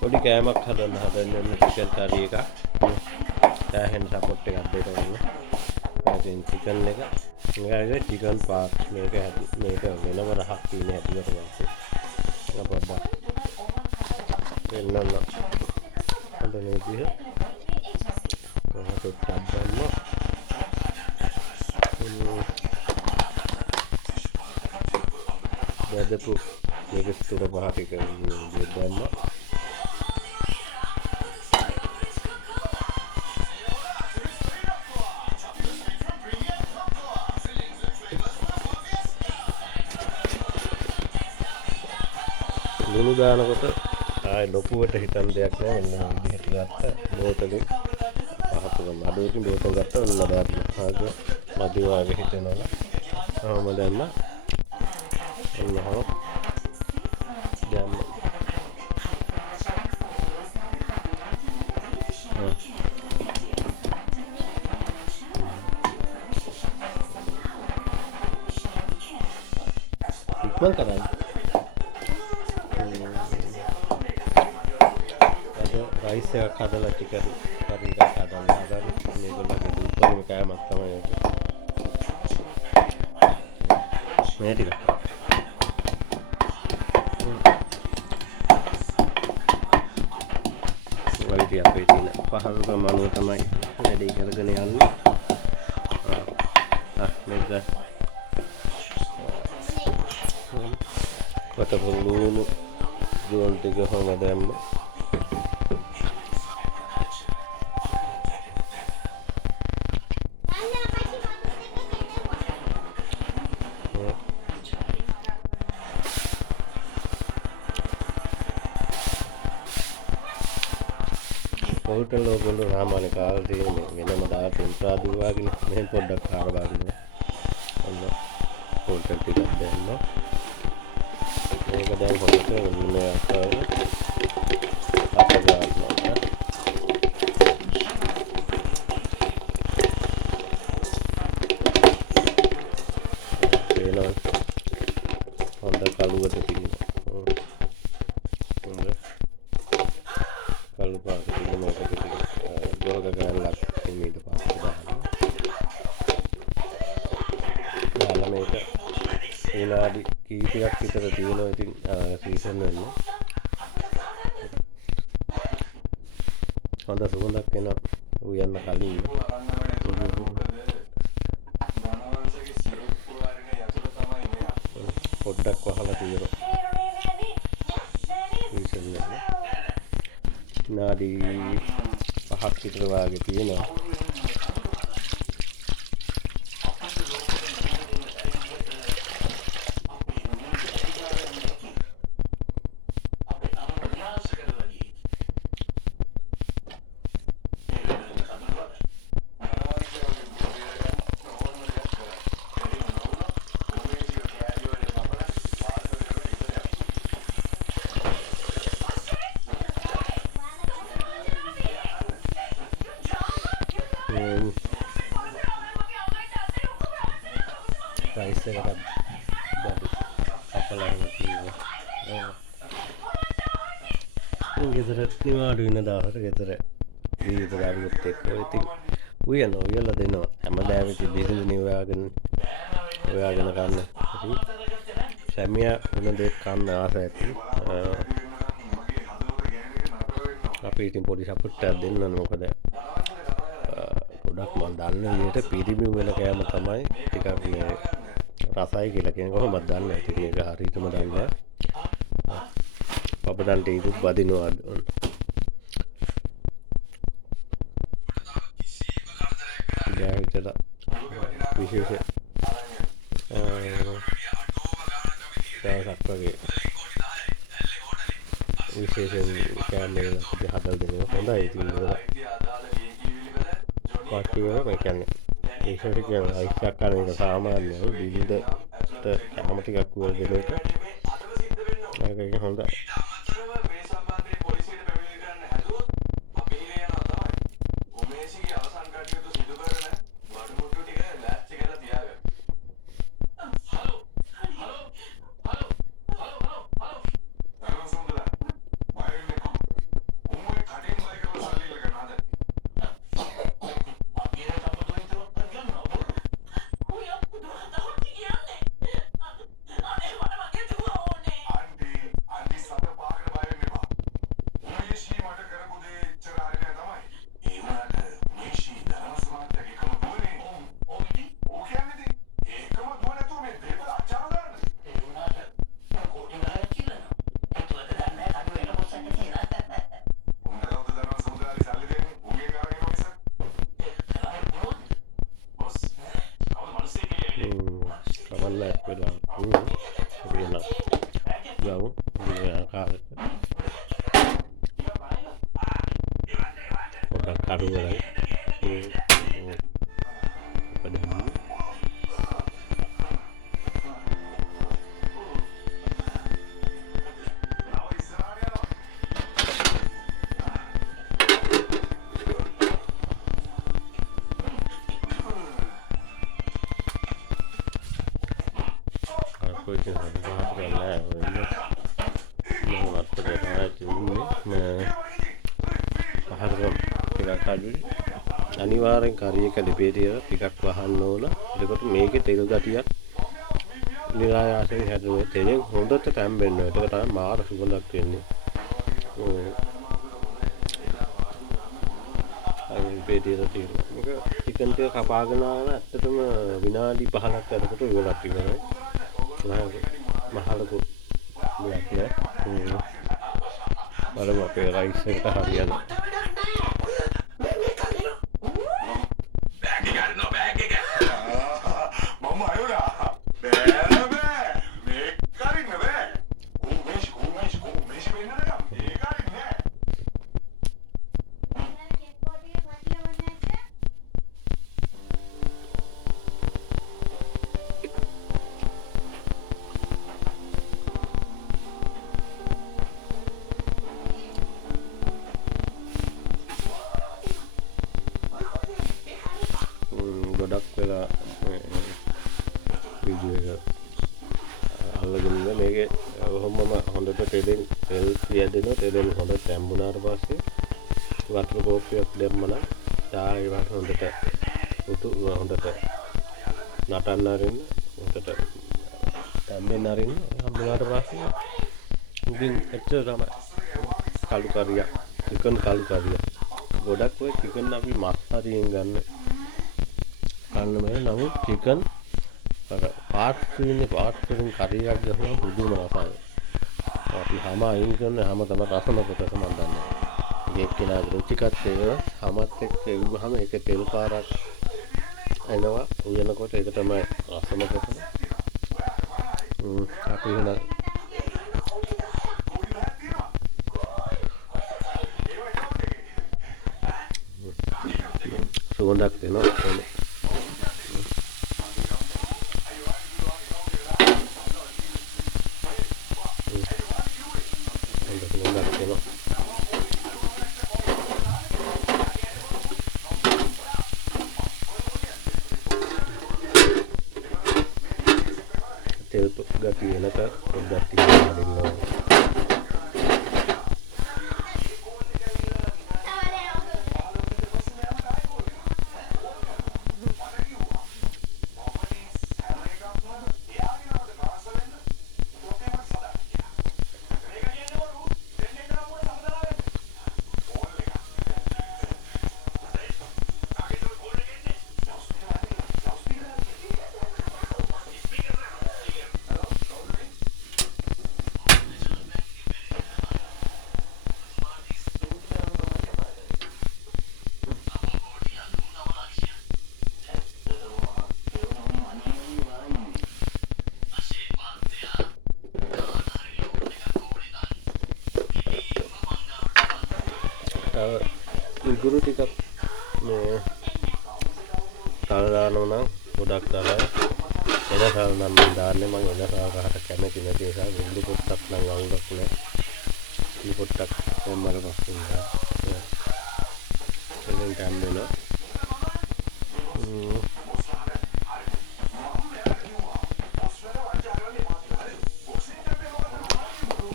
පොඩි කෑමක් හදන්න චිකන් කරි එකක්. සෑහෙන සපෝට් එකක් දෙන්න ඕනේ. ඉතින් චිකන් එක මේකේ චිකන් පාර්ට්ස් මේක වෙනම රහක් තියෙන හැටියට පස්සේ පොඩ්ඩක් වෙනන්න හදන විදිහ කොහොමද ටබ්බන්න බෙදපු මේක ස්තුර පහ ටික දෙන්න ලුණු දානකොට ආය ලොකුවට හිතන් දෙයක් නෑ මෙන්න විදිහට ගත්ත බෝතලෙන් පහතුන අඩුවකින් බෝතල් ගත්ත ඔන්න දාන්න ආග මදි වාගේ හිතෙනවා ආම දැම්ම ඔන්න හො දැම්ම ඉක්මන් කරන්න රයිස් එකක් හදලා චිකන් කරි එකක් හදන්න මේගොල්ලන්ගේ උපරිම කෑමක් තමයි ඒක. මේ ටික වලිටි අපේ තියෙන පහසුකම අනුව තමයි වැඩේ කරගෙන යන්නේ. මේක කොට පොළොණු ජෝල් ටික හොම දැම්ම හෝටල් වල රාමානේ කාලා තියෙන වෙනම දාලා පුන්සාදු වගේ මෙහෙන් පොඩ්ඩක් කාලා බලන්න. ඔන්න හෝටල් ටිකක් දැම්මා. මේක දැන් හොඳට මේ අතර අපගානවා. හොඳ කළුවට තියෙනවා. කළු පාට තියෙන මේක ගොරක ගන්නලක් ඊට පස්සේ දානවා. යාලා මේක විනාඩි කීපයක් විතර තියෙනවා ඉතින් සීසන් වෙන්න. හොඳ සුවඳක් එනවා උයන්න කලින්. පොඩ්ඩක් වහලා තියෙනවා. සීසන් වෙන්න. විනාඩි 5ක් විතර වාගේ තියෙනවා. රයිස් එකක් අපලන්න තියෙනවා. ගෙදර නිවාඩු වෙන දවසට ගෙදර විතර ආවිත් එක්ක ඉතින් උයලා දෙනවා. හැමදාම ඉතින් බෙහෙල්නේ ඔයාගෙන ගන්න. සැමියා වෙන දෙයක් කන්න ආස ඇති. අපි ඉතින් පොඩි සපෝට් එකක් දෙන්න ඕන. මොකද ගොඩක් මම දන්න විදිහට පිරිමි වෙන කෑම තමයි ටිකක් මේ රසයි කියලා කියන කොහොමද දන්නේ? ඉතින් ඒක හරියටම දන්නේ. පබදන්ට ඉදුක් බදිනවා. විශේෂ වගේ විශේෂයෙන් කෑමේ හදල් දෙනවා. හොඳයි ඉතින් පාටි වල මේ කියන්නේ ඒකට කියන අයිස් එකක් ගන්න එක සාමාන්‍යයි. විවිධට කැම ටිකක් වල දෙන එක ඒක හොඳයි. ආකාරයට පොඩ්ඩක් කඩු කරයි Kuitin satu bahat karena ini mengat pada ini bahat kan tidak kaju අනිවාර්යෙන් කරියක දෙපේටියට ටිකක් වහන්න ඕන. එතකොට මේකේ තෙල් ගතියක් නිරායාසයෙන් හැදෙනවා. තෙලෙන් හොඳට තැම්බෙන්න. ඒක තමයි මාර සුවඳක් වෙන්නේ. අය පේටියට තියෙනවා. මේක චිකන් ටික කපාගෙන ආන ඇත්තටම විනාඩි 15ක් යනකොට ඉවරක් ඉවරයි. මහලු දෙයක් නෑ. බලමු අපේ රයිස් එකට හරියන. ගොඩක් වෙලා වීඩියෝ එක අල්ලගෙන මේකේ කොහොමම හොඳට තෙල් පියදෙනවා. තෙලෙන් හොඳට තැම්බුණාට පස්සේ වතුර කෝප්පියක් දැම්මම ඩායි වට හොඳට උතු හොඳට නටන්න අරින්න හොඳට තැම්බෙන්න අරින්න හම්බුණාට පස්සේ ඉතින් එච්චර තමයි කළු කරිය චිකන් කළු කරිය. ගොඩක් ඔය චිකන් අපි මස් හරියෙන් ගන්න මේ නමුත් චිකන් පාර්ට්ස් වලින් කරියක් ගහනවා පුදුම රසයි. අපි හැම අයින් කරන හැම තමයි රසම කොටස මම දන්නේ. ඒක කෙනා රුචිකත් ඒක හැමත් එක්ක එවුනහම ඒක තෙල් පාරක් එනවා. උයනකොට ඒක තමයි රසම කොටස. අපි වෙන සුවඳක් දෙනවා. තෙල් ගතිය එනක පොඩ්ඩක් තියලා දෙන්න ඕනේ. ඉගුරු ටිකක් මේ තල දානවා නම් ගොඩක් තරයි එනසල් නම් මම දාන්නේ. මම එනසල් රහට කැමති නැති නිසා විල්ලු පොට්ටක් නම් වංගක් නෑ. විල්ලු පොට්ටක් එම්මර පස්සේ ඉඳලා එතෙන් ගන්න වෙනවා.